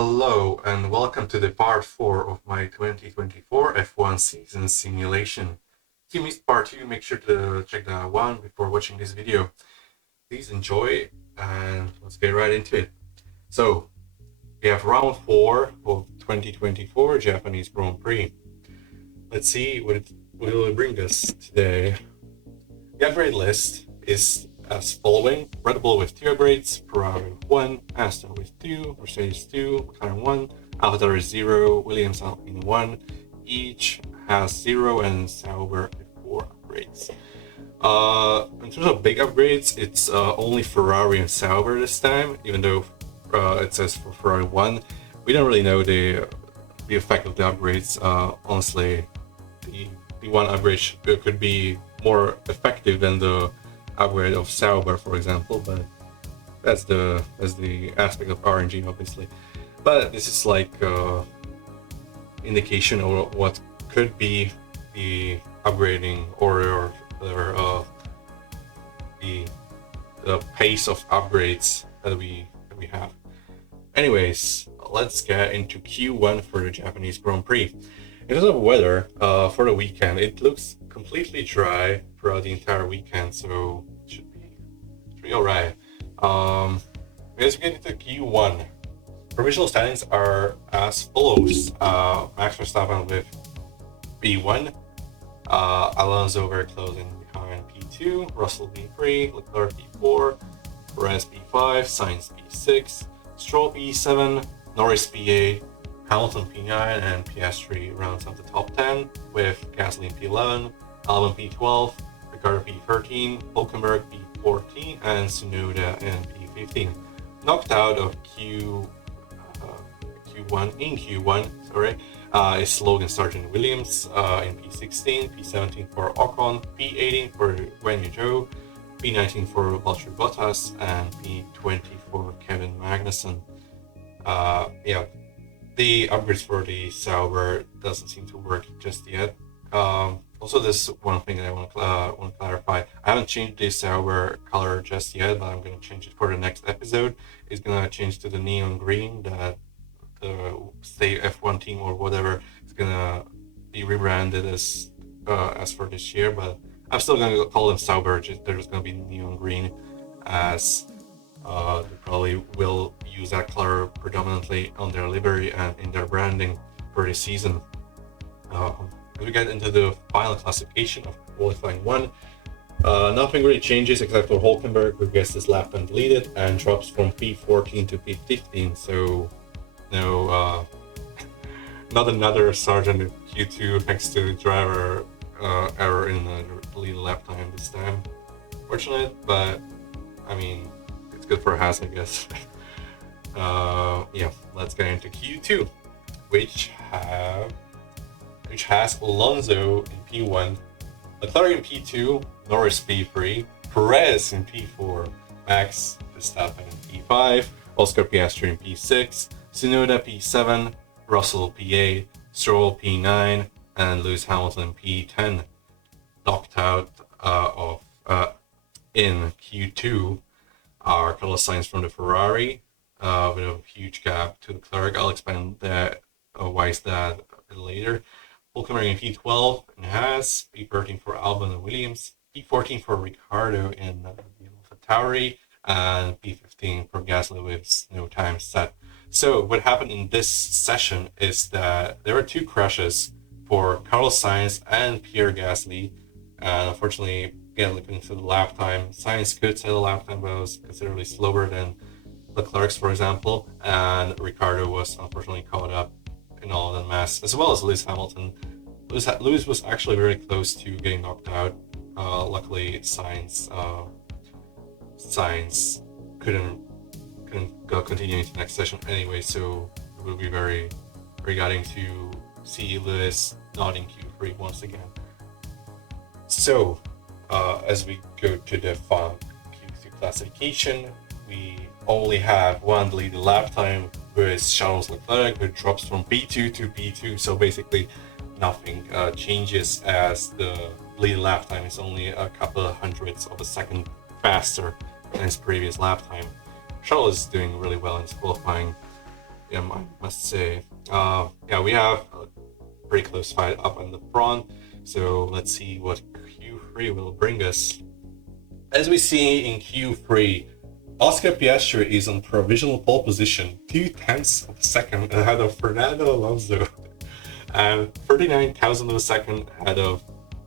Hello and welcome to the part 4 of my 2024 F1 season simulation. If you missed part 2, make sure to check that one before watching this video. Please enjoy and let's get right into it. So, we have round 4 of 2024 Japanese Grand Prix. Let's see what it will bring us today. The upgrade list is as following: Red Bull with 2 upgrades, Ferrari with 1, Aston with 2, Mercedes 2, McLaren 1, Antother 0, Williams Alpine 1, each has 0, and Sauber with 4 upgrades. In terms of big upgrades, it's only Ferrari and Sauber this time, even though it says for Ferrari 1. We don't really know the effect of the upgrades. Honestly, the one upgrade could be more effective than the upgrade of Sauber, for example, but that's the aspect of RNG, obviously. But this is like indication of what could be the upgrading or the pace of upgrades that we have. Anyways, let's get into Q1 for the Japanese Grand Prix. In terms of weather, for the weekend, it looks completely dry throughout the entire weekend, so it should be alright. As we get into Q1, provisional standings are as follows: Max Verstappen with P1, Alonso very close in behind P2, Russell P3, Leclerc P4, Perez P5, Sainz P6, Stroll P7, Norris P8, Hamilton P9, and Piastri rounds out the top 10 with Gasly P11, Albon P12, Ricciardo P13, Hülkenberg P14, and Tsunoda in P15. Knocked out of Q1 is Logan Sargent Williams in P16, P17 for Ocon, P18 for Guan Yu Zhou, P19 for Valtteri Bottas, and P20 for Kevin Magnussen. The upgrades for the Sauber doesn't seem to work just yet. Also, there's one thing that I want to clarify. I haven't changed the Sauber color just yet, but I'm going to change it for the next episode. It's going to change to the neon green that the Stay F1 team or whatever is going to be rebranded as for this year. But I'm still going to call them Sauber. They're just going to be neon green, as they probably will use that color predominantly on their livery and in their branding for this season. As we get into the final classification of qualifying 1, nothing really changes except for Hülkenberg, who gets his lap time deleted and drops from P14 to P15. So, no, not another Sargent in Q2 thanks to driver error in the deleted lap time this time. Fortunate, but I mean, it's good for Haas, I guess. Let's get into Q2, which has Alonso in P1, Leclerc in P2, Norris P3, Perez in P4, Max Verstappen in P5, Oscar Piastri in P6, Tsunoda P7, Russell P8, Stroll P9, and Lewis Hamilton P10. Knocked out in Q2 are Carlos Sainz from the Ferrari with a huge gap to Leclerc. I'll explain that why is that a bit later. Hülkenberg in P12 in Haas, P13 for Albon and Williams, P14 for Ricciardo in AlphaTauri, and P15 for Gasly with no time set. So what happened in this session is that there were 2 crashes for Carlos Sainz and Pierre Gasly, and unfortunately, looking into the lap time, Sainz could set a lap time, but it was considerably slower than Leclerc's, for example, and Ricciardo was unfortunately caught up in all of that mess, as well as Lewis Hamilton. Lewis was actually very close to getting knocked out. Luckily, Sainz couldn't continue into the next session anyway, so it would be very gutting to see Lewis not in Q3 once again. So, as we go to the final Q2 classification, we only have one deleted lap time with Charles Leclerc, who drops from P2 to P2. So basically, nothing changes, as the deleted lap time is only a couple of hundredths of a second faster than his previous lap time. Charles is doing really well in his qualifying. I must say. Yeah, we have a pretty close fight up in the front. So let's see what Q3 will bring us. As we see in Q3, Oscar Piastri is on provisional pole position, 0.2 of a second ahead of Fernando Alonso, and 39,000 of a second ahead of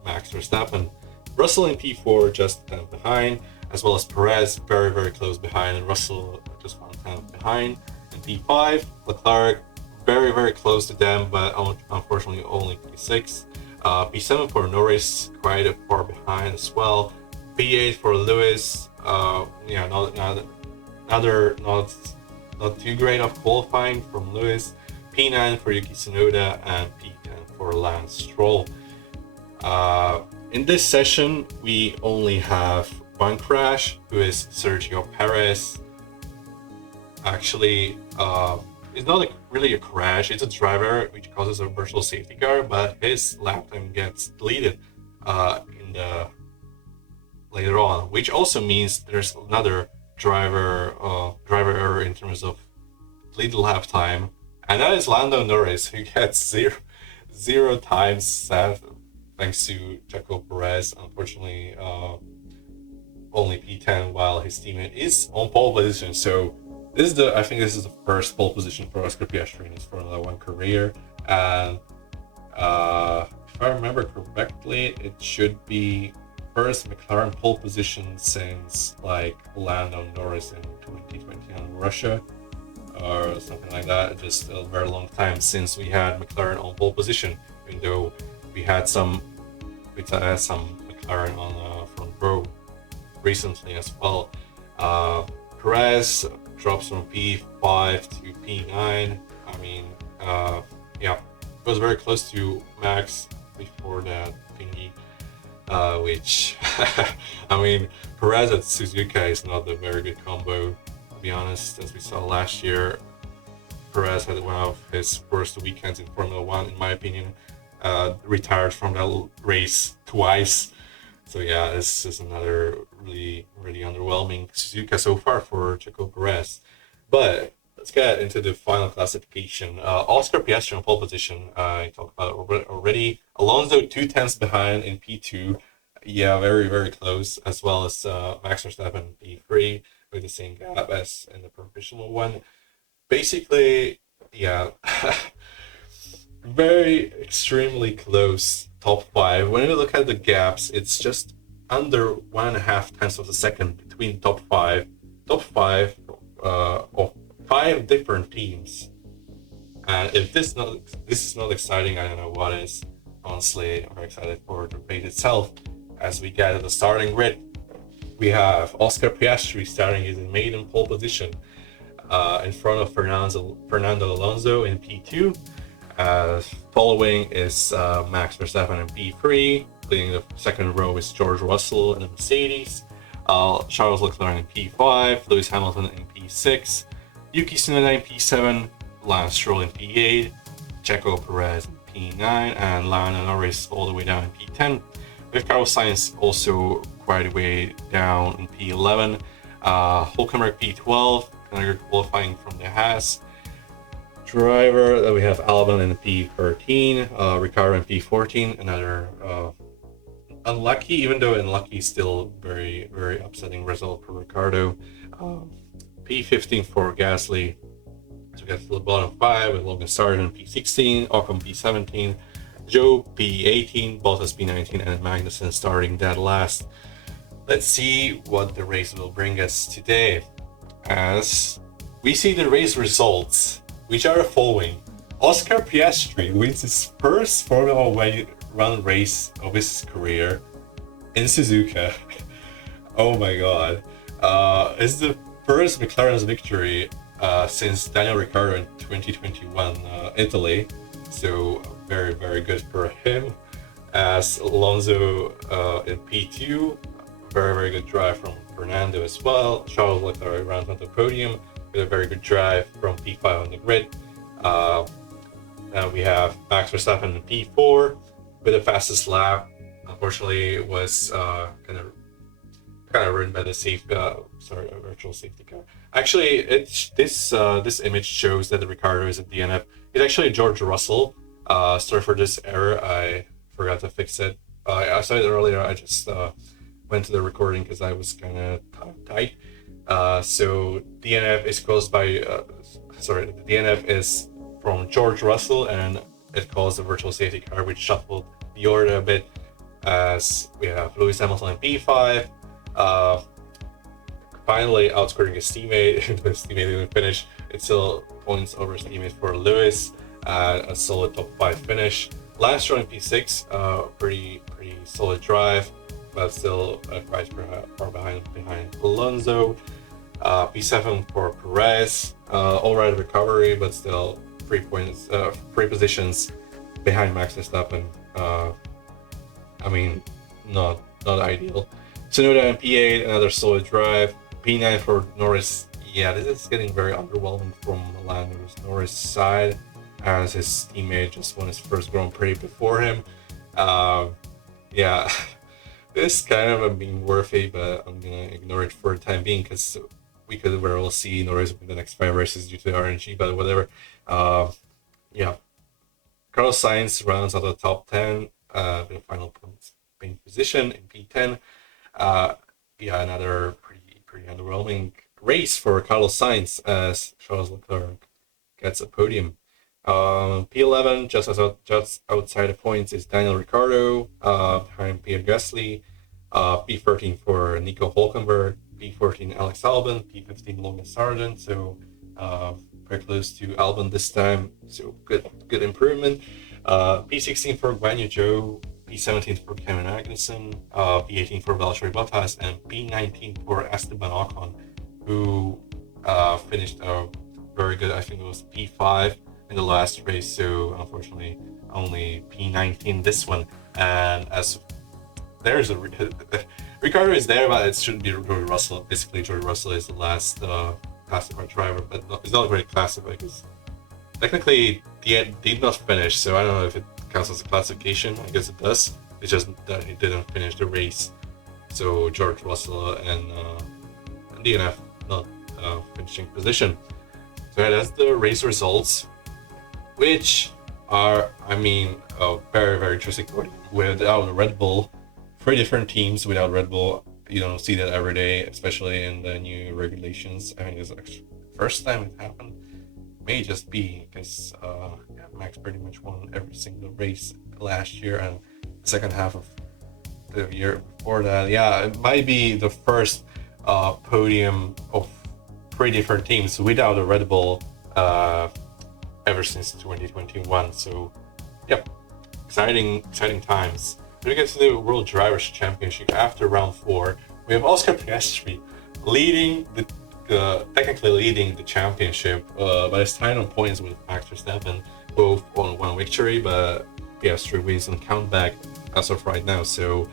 Max Verstappen. Russell in P4 just behind, as well as Perez very close behind, and Russell just 1 behind. In P5, Leclerc very close to them, but unfortunately only P6. P7 for Norris, quite far behind as well. P8 for Lewis, yeah, not too great of qualifying from Lewis. P9 for Yuki Tsunoda, and P10 for Lance Stroll. In this session, we only have one crash, who is Sergio Perez. Actually, it's not really a crash, it's a driver which causes a virtual safety car, but his lap time gets deleted in the later on, which also means there's another driver error in terms of deleted lap time, and that is Lando Norris, who gets zero times set thanks to Checo Perez. Unfortunately, only P10, while his teammate is on pole position. So I think this is the first pole position for Oscar Piastri in his Formula One career, and if I remember correctly, it should be first McLaren pole position since like Lando Norris in 2020 on Russia or something like that. Just a very long time since we had McLaren on pole position, even though we had some McLaren on front row recently as well. Perez drops from P5 to P9. I mean, yeah, it was very close to Max before that thingy. Which, I mean, Perez at Suzuka is not a very good combo, to be honest. As we saw last year, Perez had one of his worst weekends in Formula One, in my opinion. Retired from that race twice. So yeah, this is another really underwhelming Suzuka so far for Checo Perez. But let's get into the final classification. Oscar Piastri on pole position, I talked about already. Alonso 0.2 behind in P2. Yeah, very close, as well as Max Verstappen P3 with the same gap as in the provisional one. Basically, yeah, very extremely close top 5. When you look at the gaps, it's just under 1.5 of a second between top 5 of 5 different teams. And if this is not exciting, I don't know what is. Honestly, I'm very excited for the race itself. As we get to the starting grid, we have Oscar Piastri starting his maiden pole position in front of Fernando Alonso in P2. Following is Max Verstappen in P3. Leading the second row is George Russell in the Mercedes. Charles Leclerc in P5. Lewis Hamilton in P6. Yuki Tsunoda in P7. Lance Stroll in P8. Checo Perez in P9. And Lando Norris all the way down in P10. With Carlos Sainz also quite a way down in P11. Hülkenberg P12. Another qualifying from the Haas driver. Then we have Albon in P13. Ricciardo in P14. Another unlucky, even though unlucky, still very upsetting result for Ricciardo. P15 for Gasly. So we get to the bottom 5 with Logan Sargent P16, Ocon P17, Joe P18, Bottas P19, and Magnussen starting dead last. Let's see what the race will bring us today. As we see the race results, which are the following. Oscar Piastri wins his first Formula One race of his career in Suzuka. Oh my god. It's the first McLaren's victory since Daniel Ricciardo in 2021 Italy. So very good for him. As Alonso in P2, very good drive from Fernando as well. Charles Leclerc rounds on the podium with a very good drive from P5 on the grid. Now we have Max Verstappen in P4 with the fastest lap. Unfortunately, it was kind of ruined by the sorry, a virtual safety car. Actually, this image shows that the Ricardo is a DNF. It's actually George Russell. Sorry for this error. I forgot to fix it. I said it earlier. I just went to the recording because I was kind of tight. So DNF is caused by the DNF is from George Russell, and it caused a virtual safety car, which shuffled the order a bit, as we have Lewis Hamilton in P5, finally outscoring his teammate. His teammate didn't finish. It's still points over his teammate for Lewis, a solid top 5 finish. Last row in P6, pretty solid drive, but still quite far behind Alonso. P7 for Perez, alright recovery, but still 3 positions behind Max Verstappen. I mean, not ideal. Tsunoda in P8, another solid drive. P9 for Norris. Yeah, this is getting very underwhelming from Lando's Norris side, as his teammate just won his first Grand Prix before him. Yeah, this kind of being worthy, but I'm gonna ignore it for the time being because we could very well see Norris win the next 5 races due to RNG, but whatever. Yeah, Carlos Sainz rounds out the top 10 with a final points position in P10. Yeah, another pretty underwhelming race for Carlos Sainz as Charles Leclerc gets a podium. P11, just outside the points, is Daniel Ricciardo, behind Pierre Gasly. P13 for Nico Hülkenberg, P14 Alex Albon, P15 Logan Sargent, so very close to Albon this time, so good improvement. P16 for Guan Yu Zhou, P17 for Kevin Magnussen, P18 for Valtteri Bottas, and P19 for Esteban Ocon, who finished very good. I think it was P5 in the last race, so unfortunately only P19 this one. And as there's a Ricardo is there, but it shouldn't be George Russell. Basically, George Russell is the last classified driver, but it's not a great classified because technically he did not finish, so I don't know if it counts as a classification. I guess it does. It's just that he didn't finish the race. So George Russell and DNF not finishing position. So yeah, that's the race results, which are, I mean, a very interesting podium. Without Red Bull, 3 different teams without Red Bull, you don't see that every day, especially in the new regulations. I think it's actually the first time it happened. May just be because Max pretty much won every single race last year, and the second half of the year before that, yeah, it might be the first podium of 3 different teams without a Red Bull ever since 2021. So, yep, exciting times. When we get to the World Drivers' Championship after round 4, we have Oscar Piastri technically leading the championship, but it's tied on points with Max Verstappen, both on 1 victory, but Piastri wins on countback as of right now, so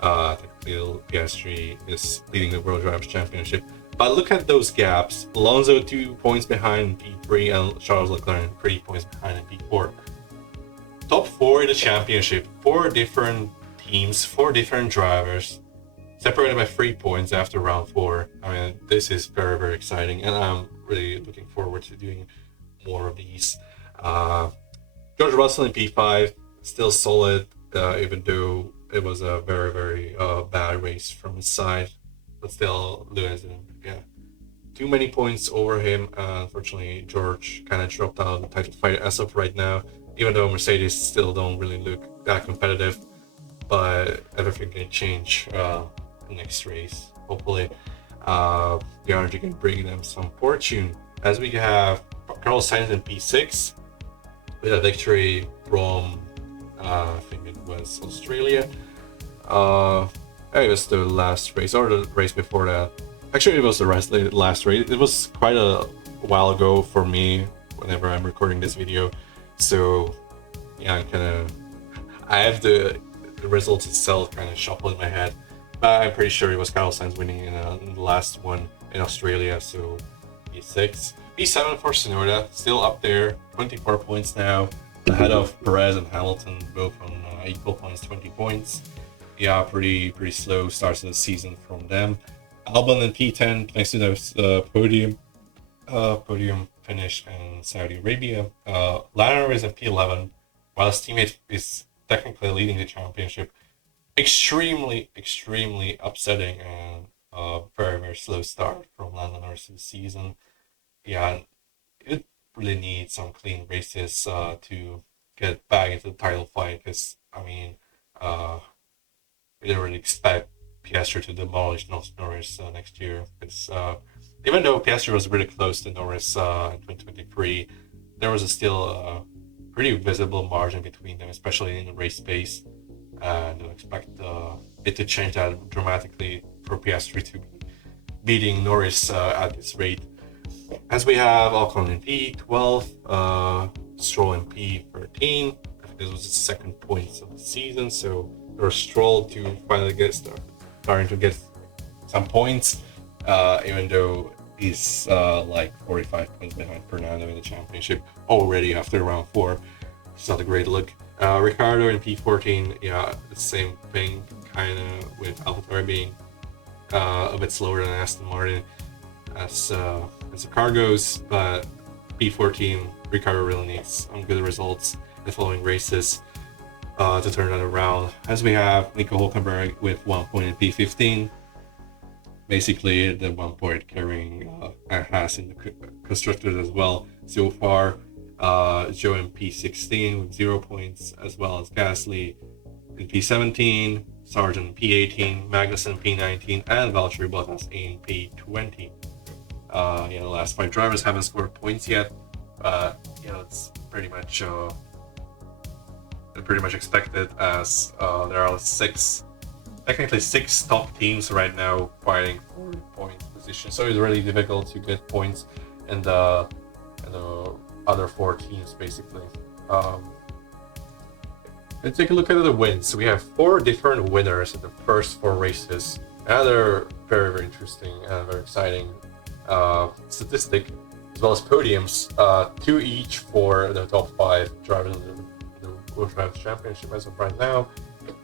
technically Piastri is leading the World Drivers' Championship. But look at those gaps. Alonso 2 points behind P3 and Charles Leclerc 3 points behind in P4. Top 4 in the championship, 4 different teams, 4 different drivers, separated by 3 points after round 4. I mean, this is very exciting, and I'm really looking forward to doing more of these. George Russell in P5, still solid, even though it was a very bad race from his side, but still Lewis didn't too many points over him. Unfortunately, George kind of dropped out of the title fight as of right now, even though Mercedes still don't really look that competitive, but everything can change next race. Hopefully, the RNG can bring them some fortune, as we have Carlos Sainz in P6 with a victory from I think it was Australia. It was the last race, or the race before that. Actually, it was the last race. It was quite a while ago for me whenever I'm recording this video. So yeah, I have the results itself kind of shuffled in my head. But I'm pretty sure it was Carlos Sainz winning in the last one in Australia. So P6. P7 for Tsunoda, still up there, 24 points now, ahead of Perez and Hamilton, both on equal points, 20 points. Yeah, pretty slow starts of the season from them. Albon in P10 thanks to those podium finish in Saudi Arabia. Lando is in P11, while his teammate is technically leading the championship. Extremely upsetting and very slow start from Lando Norris this season. Yeah, it really needs some clean races to get back into the title fight. Because I mean, we didn't really expect Piastri to demolish Norris next year. Because even though Piastri was really close to Norris in 2023, there was still a pretty visible margin between them, especially in the race pace. And I don't expect it to change that dramatically for Piastri to be beating Norris at this rate. As we have Ocon in P12, Stroll in P13. I think this was his second points of the season, so for Stroll to finally starting to get some points, even though he's like 45 points behind Fernando in the championship already after round 4. It's not a great look. Ricardo in P14, yeah, the same thing, kind of, with AlphaTauri being a bit slower than Aston Martin as the car goes, but P14, Ricardo really needs some good results in the following races to turn that around. As we have Nico Hülkenberg with 1 point in P15, basically the 1 point carrying Haas in the constructors as well so far. Joe in P16 with 0 points, as well as Gasly in P17, Sargent in P18, Magnussen in P19, and Valtteri Bottas in P20. The last 5 drivers haven't scored points yet, but it's pretty much expected, as there are technically six top teams right now fighting for point position. So it's really difficult to get points in the other 4 teams, basically. Let's take a look at the wins. So we have 4 different winners in the first 4 races. Another very interesting and very exciting statistic, as well as podiums, 2 each for the top 5 drivers in the World Drivers' Championship as of right now,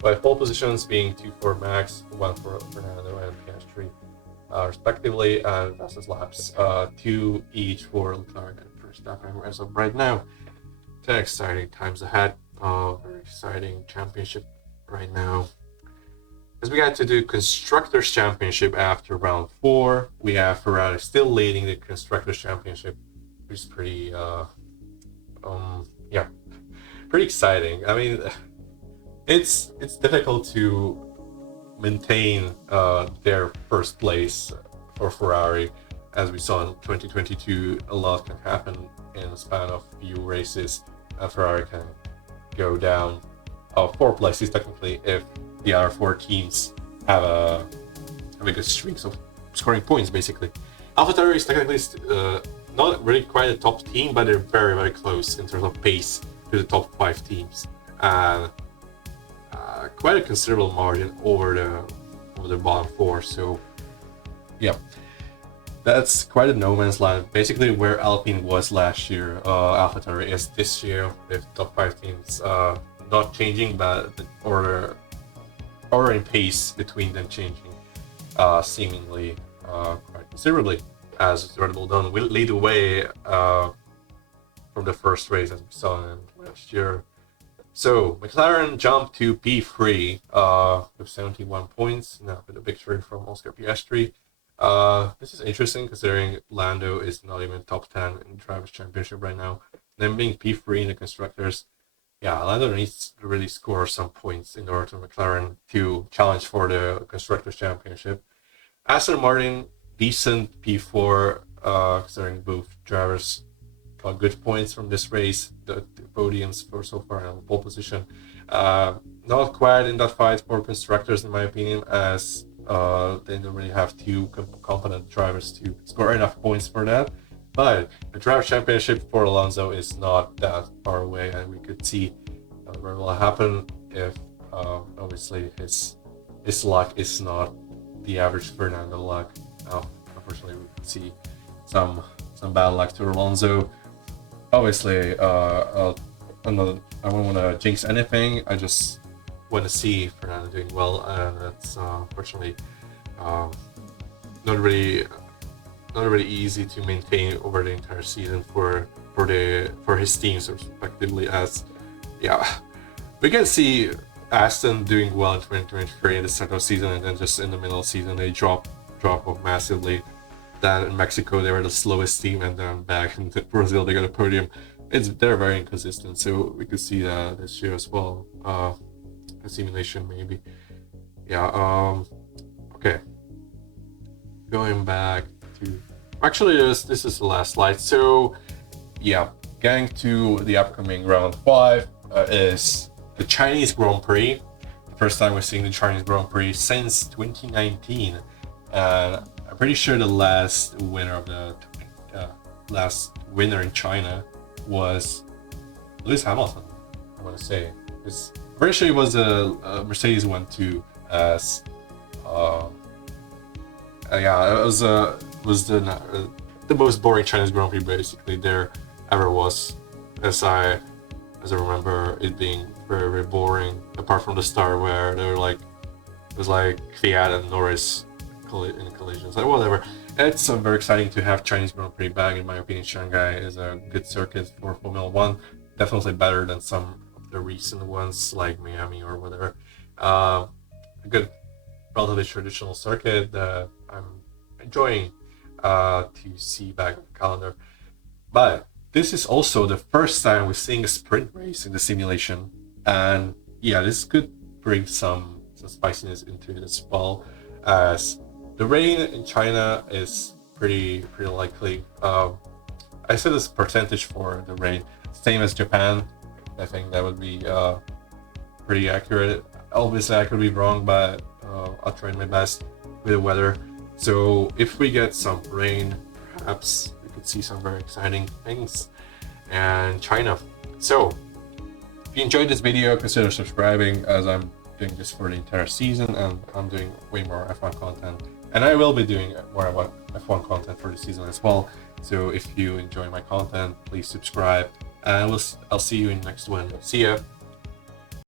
by pole positions being 2 for Max, 1 for Fernando and Piastri, respectively, and fastest laps, 2 each for Leclerc and Verstappen as of right now. 10 exciting times ahead. Very exciting championship right now. As we got to the Constructors' Championship after round 4, we have Ferrari still leading the Constructors' Championship, which is pretty exciting. I mean, it's difficult to maintain their first place for Ferrari. As we saw in 2022, a lot can happen in the span of few races, and Ferrari can go down 4 places technically if the other 4 teams have a good streak of scoring points, basically. AlphaTauri is technically not really quite a top team, but they're very close in terms of pace to the top 5 teams, and quite a considerable margin over the bottom 4. So yeah, that's quite a no man's land. Basically, where Alpine was last year, AlphaTauri is this year, with top 5 teams not changing, but the order in pace between them changing seemingly quite considerably, as Red Bull will lead the way from the first race, as we saw in last year. So McLaren jumped to P3 with 71 points, now with a victory from Oscar Piastri. This is interesting considering Lando is not even top 10 in the Drivers' Championship right now. Them being P3 in the Constructors, yeah, Lando needs to really score some points in order for McLaren to challenge for the Constructors' Championship. Aston Martin, decent P4, considering both drivers got good points from this race. The podiums for so far in pole position. Not quite in that fight for Constructors, in my opinion, as they don't really have 2 competent drivers to score enough points for that. But the Drivers' Championship for Alonso is not that far away, and we could see what will happen if obviously his luck is not the average Fernando luck. Unfortunately, we could see some bad luck to Alonso. Obviously, I don't want to jinx anything. I just want to see Fernando doing well, and that's unfortunately not really easy to maintain over the entire season for his teams respectively, as we can see Aston doing well in 2023 in the start of the season, and then just in the middle of the season they drop off massively. Then in Mexico they were the slowest team, and then back in Brazil they got a podium. They're very inconsistent, so we could see that this year as well. A simulation maybe. Okay. Going back to actually this is the last slide. So getting to the upcoming round 5 is the Chinese Grand Prix. The first time we're seeing the Chinese Grand Prix since 2019, and I'm pretty sure the last winner in China was Lewis Hamilton. I want to say it's pretty sure it was a Mercedes one too. As it was the most boring Chinese Grand Prix basically there ever was, as I remember it being very, very boring, apart from the start where they were like, it was like Fiat and Norris in collisions, like whatever. It's very exciting to have Chinese Grand Prix back. In my opinion, Shanghai is a good circuit for Formula 1, definitely better than some of the recent ones like Miami or whatever. A good, relatively traditional circuit that I'm enjoying to see back on the calendar. But this is also the first time we're seeing a sprint race in the simulation, and this could bring some spiciness into it as well, as the rain in China is pretty likely. I said this percentage for the rain, same as Japan. I think that would be pretty accurate. Obviously I could be wrong, but I'll try my best with the weather. So if we get some rain, perhaps we could see some very exciting things in China. So if you enjoyed this video, consider subscribing, as I'm doing this for the entire season, and I'm doing way more F1 content, and I will be doing more F1 content for the season as well. So if you enjoy my content, please subscribe, and I'll see you in the next one. See ya.